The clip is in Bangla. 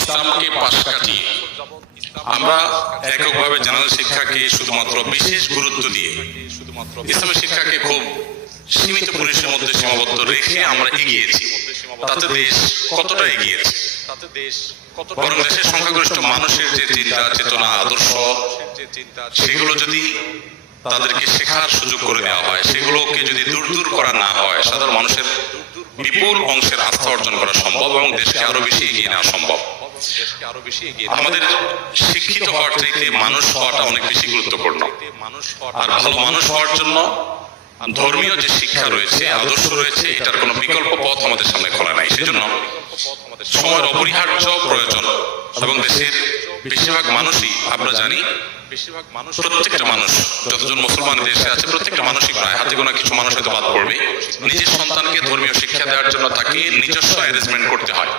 ইসলামকে পাশ কাটিয়ে আমরা এককভাবে জেনারেল শিক্ষাকে শুধুমাত্র বিশেষ গুরুত্ব দিয়ে ইসলামের শিক্ষাকে খুব সীমিত পরিসরের মধ্যে সীমাবদ্ধ রেখে আমরা এগিয়েছি। তাতে দেশ কতটা এগিয়েছে? বরং দেশের সংখ্যাগরিষ্ঠ মানুষের যে চিন্তা চেতনা আদর্শ সেগুলো যদি তাদেরকে শেখার সুযোগ করে দেওয়া হয়, সেগুলোকে যদি দূর করা না হয়, সাধারণ মানুষের বিপুল অংশের আস্থা অর্জন করা সম্ভব এবং দেশকে আরো বেশি এগিয়ে নেওয়া সম্ভব। আমাদের শিক্ষিত হওয়ার চাইতে মানুষ হওয়াটা অনেক বেশি গুরুত্বপূর্ণ। আর ভালো মানুষ হওয়ার জন্য ধর্মীয় যে শিক্ষা রয়েছে, আদর্শ রয়েছে, এটার কোনো বিকল্প পথ আমাদের সামনে খোলা নাই। সেজন্য সময়ের অপরিহার্য প্রয়োজন এবং দেশের বেশিরভাগ মানুষই আমরা জানি, প্রত্যেকটা মানুষ যতজন মুসলমান দেশে আছে প্রত্যেকটা মানুষই প্রায় হাতে গোনা কিছু মানুষ হয়তো বাদ পড়বে, নিজের সন্তানকে ধর্মীয় শিক্ষা দেওয়ার জন্য তাকে নিজস্ব অ্যারেঞ্জমেন্ট করতে হয়।